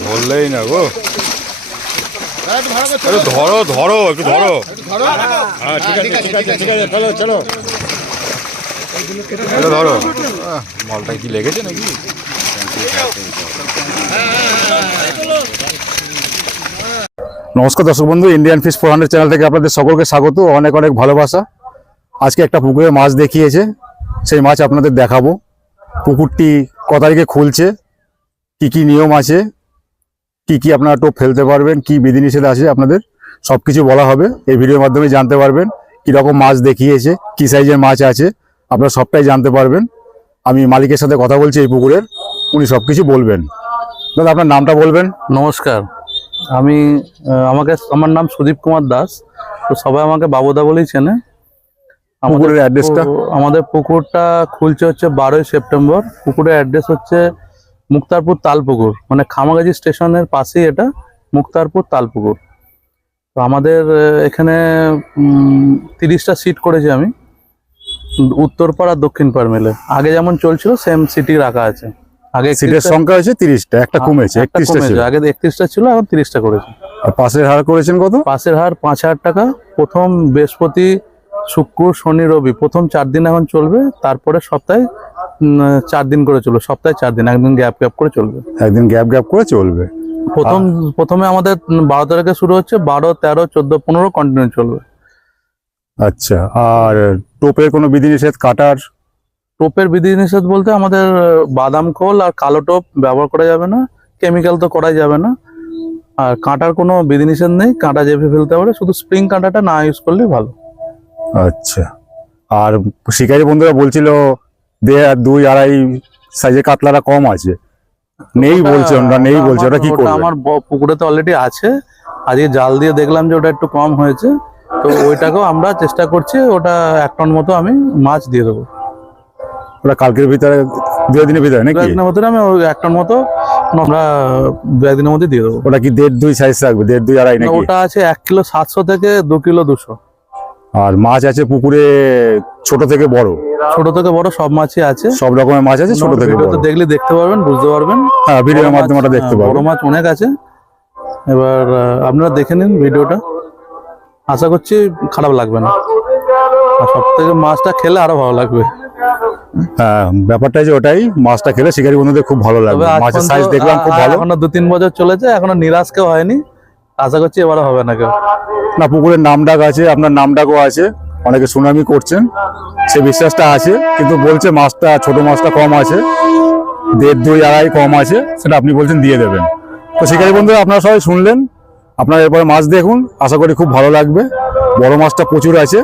ধরলেই না গো। ধরো ধরো একটু ধরো। হ্যাঁ ঠিক আছে ঠিক আছে ঠিক আছে চলো চলো। ধরো। আহ, মালটায় কি লেগেছে নাকি? নমস্কার দর্শক বন্ধু Indian fish four hundred channel থেকে আপনাদের সকলকে স্বাগত অনেক অনেক ভালোবাসা। আজকে একটা পুকুরে মাছ দেখিয়েছে সেই মাছ আপনাদের দেখাবো। পুকুরটি ক তারিখে খুলছে, কি কি নিয়ম আছে, কি কি আপনারা টোপ ফেলতে পারবেন, কি বিধিনিষেধ আছে আপনাদের সব কিছু বলা হবে। এই ভিডিওর মাধ্যমে জানতে পারবেন কীরকম মাছ দেখিয়েছে, কি সাইজের মাছ আছে, আপনারা সবটাই জানতে পারবেন। আমি মালিকের সাথে কথা বলছি এই পুকুরের, উনি সব কিছু বলবেন। দাদা, আপনার নামটা বলবেন? নমস্কার। আমি আমাকে, আমার নাম সুদীপ কুমার দাস। তো সবাই আমাকে বাবুদা বলেই চেনে। পুকুরের অ্যাড্রেসটা আমাদের পুকুরটা খুলছে হচ্ছে বারোই সেপ্টেম্বর। পুকুরের অ্যাড্রেস হচ্ছে মুক্তারপুর তালপুকুর। মানে খামাগাজি স্টেশনের পাশেই এটা মুক্তারপুর তালপুকুর। তো আমাদের এখানে তিরিশটা সিট করেছি আমি। উত্তরপাড়া দক্ষিণ পাড় মিলে। আগে যেমন চলছিল সেম সিটি রাখা আছে। আগে সিটের সংখ্যা হয়েছে তিরিশটা একটা কমেছে একত্রিশটা ছিল। আগে একত্রিশটা ছিল এখন তিরিশটা করেছে। আর পাশের হার করেছেন কত? পাশের হার পাঁচ হাজার টাকা। প্রথম বৃহস্পতি শুক্র শনি রবি। প্রথম চার দিন এখন চলবে তারপরে সপ্তাহে চার দিন করে চলবে। সপ্তাহে চার দিন একদিন গ্যাপ গ্যাপ করে চলবে। একদিন গ্যাপ গ্যাপ করে চলবে। প্রথম প্রথমে আমাদের বারো তারিখে শুরু হচ্ছে বারো তেরো চোদ্দ পনেরো কন্টিনিউ চলবে। আচ্ছা আর টোপের কোনো বিধিনিষেধ কাটার? টোপের বিধিনিষেধ বলতে আমাদের বাদাম খোল আর কালো টোপ ব্যবহার করা যাবে না কেমিক্যাল তো করাই যাবে না। আর কাঁটার কোনো বিধিনিষেধ নেই কাঁটা যেভাবে ফেলতে পারে শুধু স্প্রিং কাঁটাটা না ইউজ করলেই ভালো। আচ্ছা। আর শিকারী বন্ধুরা বলছিল দে আর দুই আড়াই সাইজের কাতলাটা কম আছে। নেই বলছে ওটা নেই বলছে ওটা কি করবে? আমার পুকুরে তো অলরেডি আছে। আজকে জাল দিয়ে দেখলাম যে ওটা একটু কম হয়েছে। তো ওইটাকেও আমরা চেষ্টা করছি ওটা এক টন মতো আমি মাছ দিয়ে দেবো। ওটা কালকের ভিতরে দু দিনের ভিতরে নাকি? একদিনের মধ্যে আমি ওই এক টন মতো আমরা দু একদিনের মধ্যে দিয়ে দেবো। ওটা কি দেড় দুই সাইজ থাকবে দেড় দুই আড়াই নাকি? ওটা আছে এক কিলো সাতশো থেকে দু কিলো দুশো। আর মাছ আছে পুকুরে ছোট থেকে বড়। ছোট থেকে বড় সব মাছই আছে। সব রকমের মাছ আছে ছোট থেকে বড়। দেখলে দেখতে পারবেন বুঝতে পারবেন। হ্যাঁ ভিডিওর মাধ্যমে ওটা দেখতে হ্যাঁ, পাবো বড় মাছ অনেক আছে। এবার আপনারা দেখে নিন ভিডিওটা। আশা করছি খারাপ লাগবে না। আর সব থেকে মাছটা খেলে আরও ভালো লাগবে। হ্যাঁ ব্যাপারটা যে ওটাই মাছটা খেলে শিকারী বন্ধুদের খুব ভালো লাগবে। মাছের সাইজ দেখলাম খুব ভালো। এখনও দু তিন বছর চলেছে এখনও নিরাশ কেউ হয়নি। আশা করছি এবারে হবে না কেউ। না, পুকুরের নাম ডাক আছে, আপনার নাম ডাকও আছে, অনেকে সুনামি করছেন, সে বিশ্বাসটা আছে, কিন্তু বলছে মাছটা, ছোট মাছটা কম আছে, দেড়, দুই, আড়াই কম আছে, সেটা আপনি বলছেন, দিয়ে দেবেন। তো শিকারী বন্ধুরা, আপনারা সবাই শুনলেন, আপনারা এরপরে মাছ দেখুন, আশা করি খুব ভালো লাগবে। বড় মাছটা প্রচুর আছে,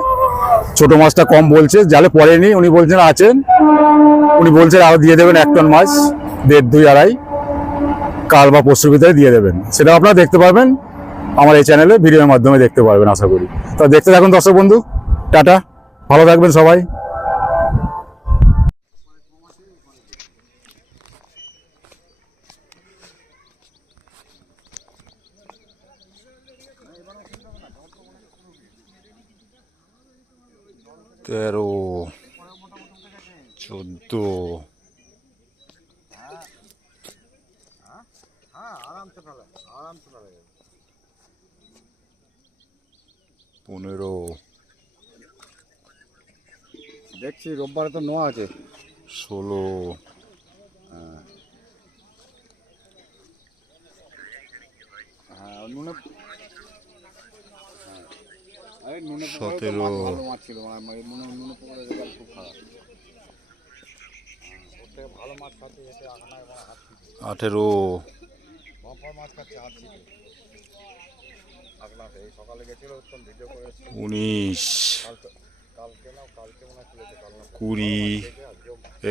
ছোট মাছটা কম বলছে জালে পড়েনি উনি বলছেন আছেন, উনি বলছেন আরও দিয়ে দেবেন এক টন মাছ, দেড়, দুই, আড়াই, কাল বা পরশুর ভিতরে দিয়ে দেবেন। সেটা আপনারা দেখতে পারবেন আমার এই চ্যানেলে ভিডিওর মাধ্যমে দেখতে পারবেন আশা করি। তো দেখতে থাকুন দর্শক বন্ধু। টাটা। ভালো থাকবেন সবাই। তেরো চোদ্দ। পনেরো। দেখছি রোববারে তো নোয়া আছে। ষোলো। হ্যাঁ। নুনে হ্যাঁ। সতেরো। ভালো মাছ ছিল নুনে নুনে পুকুরের রেজাল্ট খুব খারাপ। হ্যাঁ, আঠেরো। মাছ খাচ্ছে হাত ছিটে আগলাতে এই সকালে গেছিল উত্তম ভিডিও করেছে উনিশ কুড়ি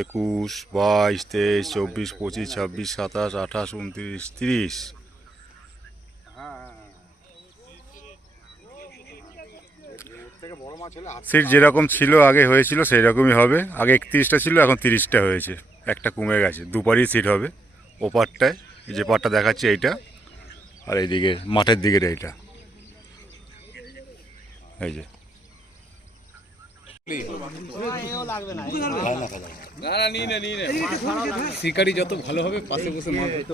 একুশ বাইশ তেইশ চব্বিশ পঁচিশ ছাব্বিশ সাতাশ আঠাশ উনত্রিশ তিরিশ। হ্যাঁ হ্যাঁ হ্যাঁ। সিট যেরকম ছিল আগে হয়েছিল সেই রকমই হবে। আগে একত্রিশটা ছিল এখন তিরিশটা হয়েছে। একটা কমে গেছে। দুপারই সিট হবে ওপারটায়। যে পারটা দেখাচ্ছে এইটা। আর এইদিকে মাঠের দিকের এইটা। এই যে। না না নিয়ে নে নিয়ে নে। শিকারি যত ভালো হবে পাশে বসে মাথায় তো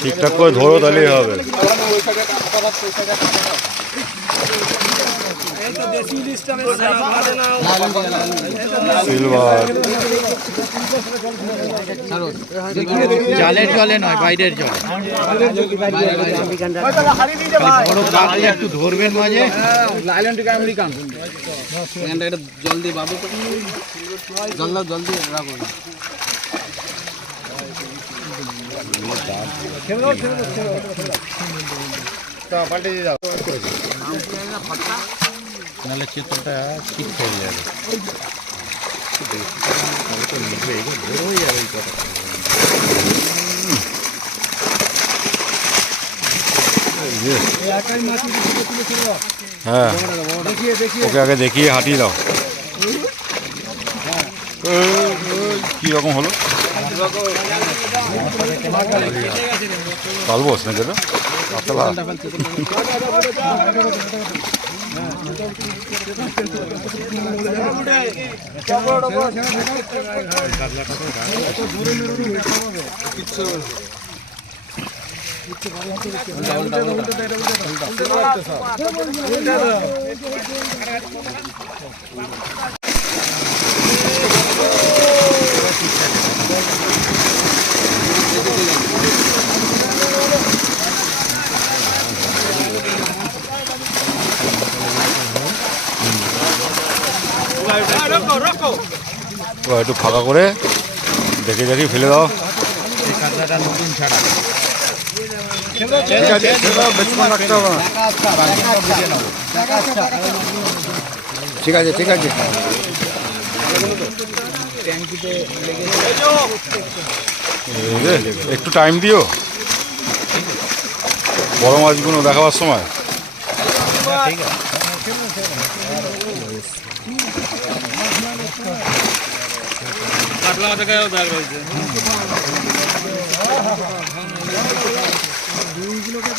ঠিকঠাক করে ধরো তাহলেই হবে। জালের জলে নয় বাইরের জলে। বড় একটু ধরবেন মাঝে। আমেরিকান জল দিয়ে বাবু জল দাও জল দিয়ে রাখো। নাহলে চিত্রটা ঠিক হয়ে যাবে হয়ে ওকে আগে দেখিয়ে হাঁটিয়ে দাও কি রকম হলো কাল বস নাকি এটা পাতলা তো একটু ফাঁকা করে দেখে দেখে ফেলে দাও। ঠিক আছে ঠিক আছে। একটু টাইম দিও। বড় মাছগুলো দেখাবার সময়। কাটলা মাথা গায়ে দাগ রয়েছে দুইগুলোকে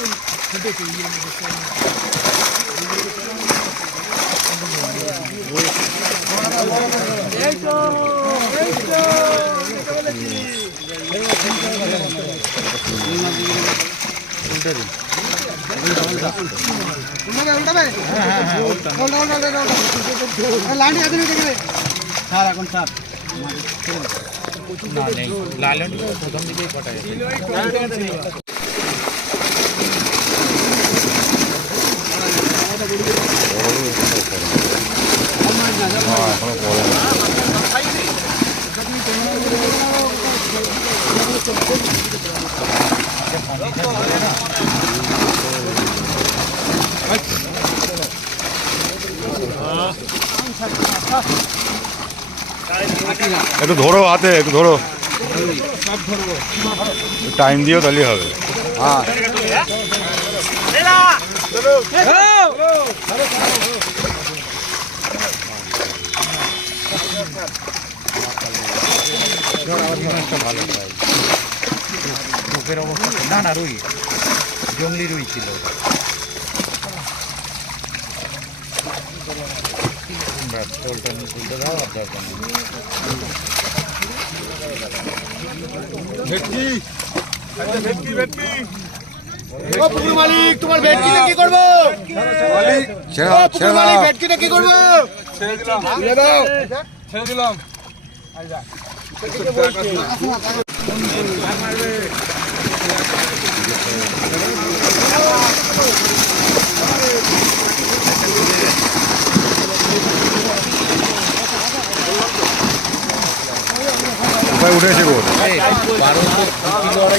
লাইন আদমি না স্যার লালন প্রথম দিকেই কটা গেছে হ্যাঁ এখনও পরে না। একটু ধরো হাতে একটু ধরো। টাইম দিও তাহলেই হবে। ভালো মুখের অবস্থা না না রুই। জঙ্গলি রুই ছিল। টোলটা নিয়ে তুলতে দাও আর দরকার নেই। পুকুর মালিক তোমার ভেটকিটা কি করব? পুকুর মালিক ভেটকিটা কি করব? কোথায় উঠেছে গো বারো তো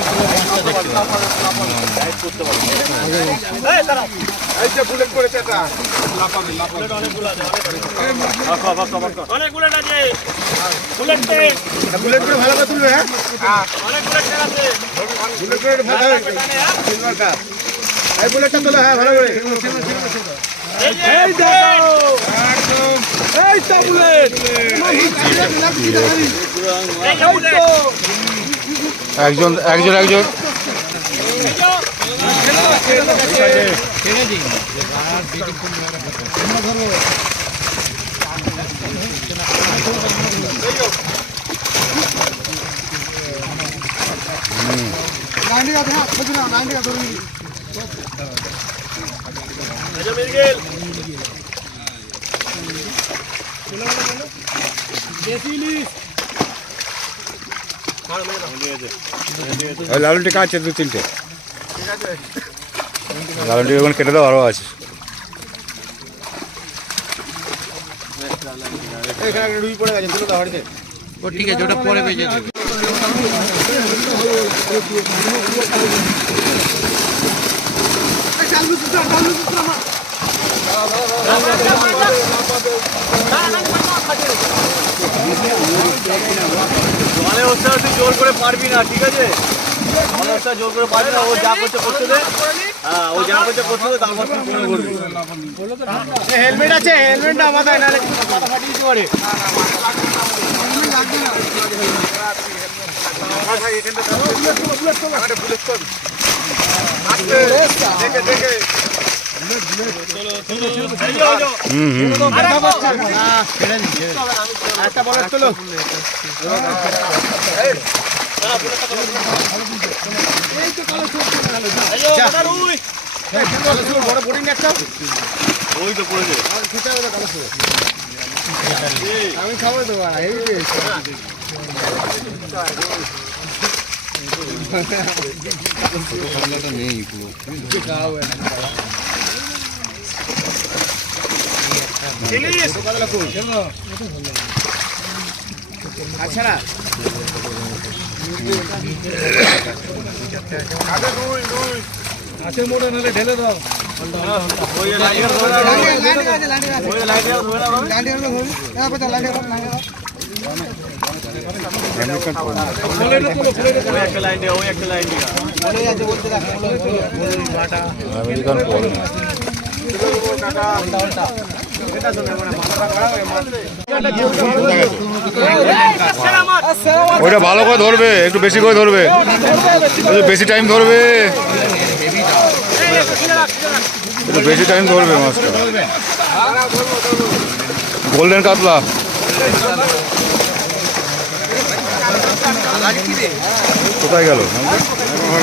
কিলো মাছটা দেখতে পাবো বুলেট করে ভালো করে তুলবে হ্যাঁ? বুলেট করে ভালো করে সিলভার কাপ এই বুলেটটা তোলো হ্যাঁ ভালো করে। একজন একজন একজন। লালুটি কাছে দু তিনটে লালুটি ওখানে কেটে দাও আরও আছে এখানে একটা রুই পড়ে গেছে তুলো দাও হাড়িতে ও ঠিক আছে ওটা পরে বেজে দেবে মানে ওটা তুই জোর করে পারবি না ঠিক আছে? মানে জোর করে পারবি না ও যা করছে করতে দে। হ্যাঁ ও যা করছে করতে দে তারপর তুই করে বলবি। হেলমেট আছে হেলমেটটা মাথায় নাহলে মাথা ফাটিয়ে দিতে পারে। দেখে দেখে। বড় বোর্ডিং একটা ওই তো পড়েছে আমি খাব তো আচ্ছা না একটা লাইন দিয়ে ওই একটা আমেরিকান ওইটা ভালো করে ধরবে একটু বেশি করে ধরবে। বেশি টাইম ধরবে। একটু বেশি টাইম ধরবে মাছটা। গোল্ডেন কাতলা। কোথায় গেল? আমার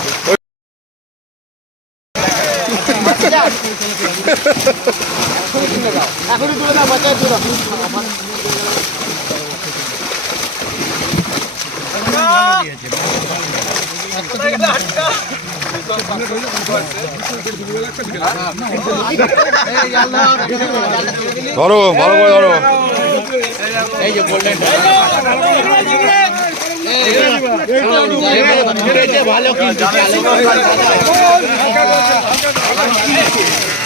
ধরো ভালো করে ধরো। এই যে গোল্ডেন ভালো কিন্তু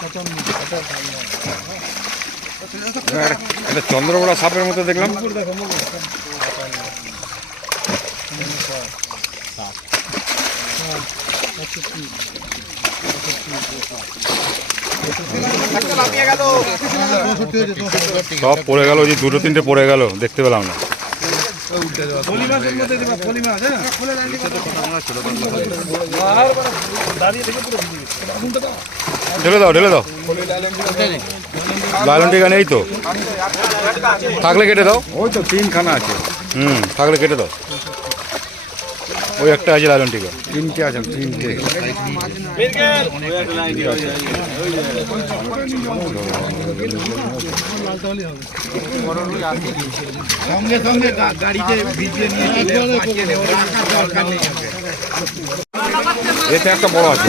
গো একটা চন্দ্রবড়া সাপের মতো দেখলাম। সব পড়ে গেল যে দুটো তিনটে পড়ে গেল, দেখতে পেলাম না। ঢেলে দাও ঢেলে দাও। লালন টিকা নেই তো? থাকলে কেটে দাও। ওই তো তিনখানা আছে। হুম থাকলে কেটে দাও। ওই একটা আছে লালন টিকা। তিনটে আছে তিনটে। সঙ্গে সঙ্গে গাড়িতে ভিজিয়ে নিয়ে। এতে একটা বড় আছে।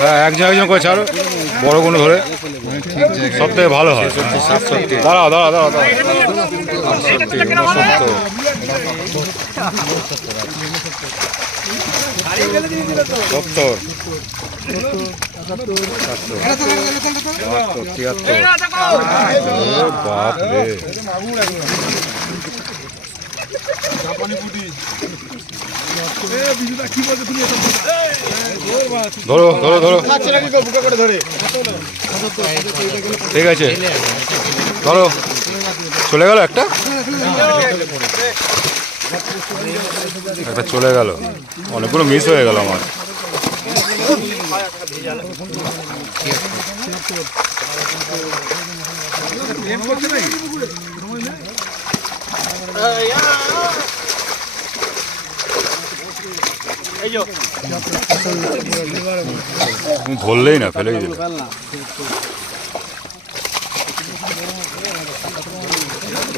হ্যাঁ একজন একজন করে ছাড়ো বড় কোনো ধরে। সব থেকে ভালো হয়। সাতষট্টি দাঁড়াও দাঁড়াও দাঁড়াও দাঁড়াও। আটষট্টি উনসত্তর সত্তর। বাহাত্তর তিয়াত্তর। বাপ রে। ধরো ধরো ধরো। ঠিক আছে। ধরো। চলে গেল একটা? একটা চলে গেল। অনেকগুলো মিস হয়ে গেল আমার। ধরলেই না ফেলেই দিল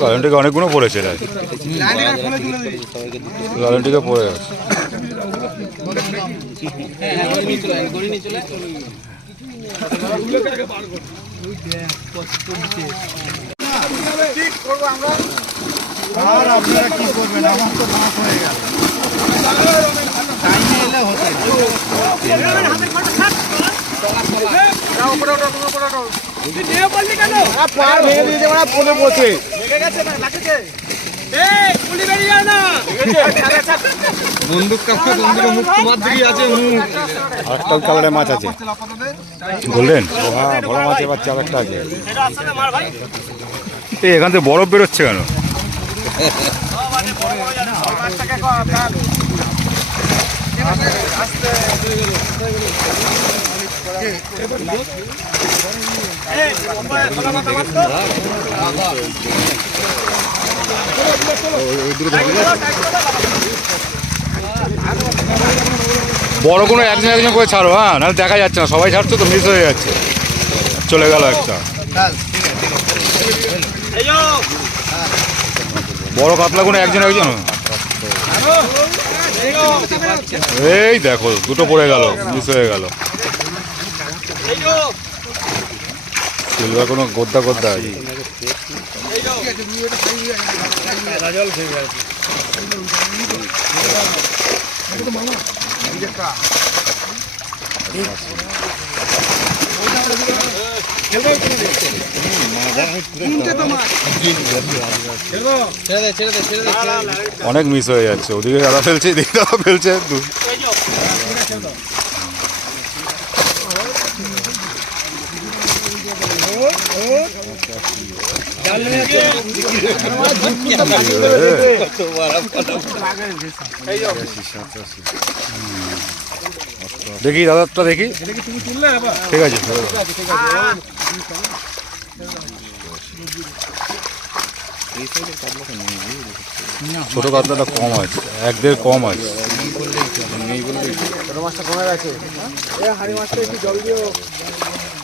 গার্ডেনটিকে অনেকগুলো পড়েছে রে গার্ডেনটিকে পড়ে গেছে আর আপনারা কি করবেন আমার তো হয়ে গেল টাইমে এলে হতে পার ভেঙে দিয়েছে মানে পড়ে বসে আরেকটা কালারের মাছ আছে গোল্ডেন হ্যাঁ বড় মাছের বাচ্চা আরেকটা আছে এই এখান থেকে বরফ বেরোচ্ছে কেন বড় কোনো একজন একজন করে ছাড়ো হ্যাঁ নাহলে দেখা যাচ্ছে না, সবাই ছাড়ছো তো মিস হয়ে যাচ্ছে। চলে গেল একটা। বড় কাতলা কোনো একজন একজন এই দেখো, দুটো পড়ে গেল মিস হয়ে গেল। সিলভার কোনো গদ্দা গদ্দা আছে? অনেক মিস হয়ে যাচ্ছে। ওদিকে দাদা ফেলছে, এদিকে দাদা ফেলছে দেখি দাদারটা দেখি। ঠিক আছে ছোট কাতলাটা কম আছে এক দেড় কম আছে। ছোট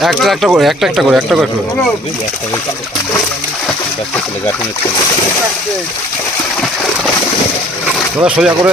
একটা একটা করে একটা একটা করে একটা করে একটা। দাদা সোজা করে।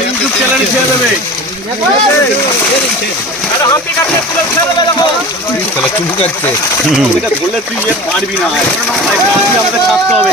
ইউটিউব চ্যানেলে ধরলে তুই পারবি না আমাদের ছাড়তে হবে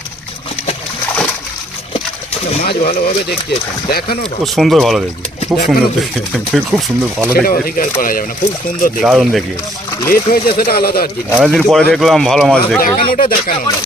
মাছ ভালোভাবে দেখতেছেন দেখানো খুব সুন্দর ভালো দেখি। খুব সুন্দর দেখি। খুব সুন্দর ভালো দেখি। অধিকার করা যাবে না খুব সুন্দর দারুণ দেখি লেট হয়েছে সেটা আলাদা অনেকদিন পরে দেখলাম ভালো মাছ দেখে দেখানোটা দেখানো না।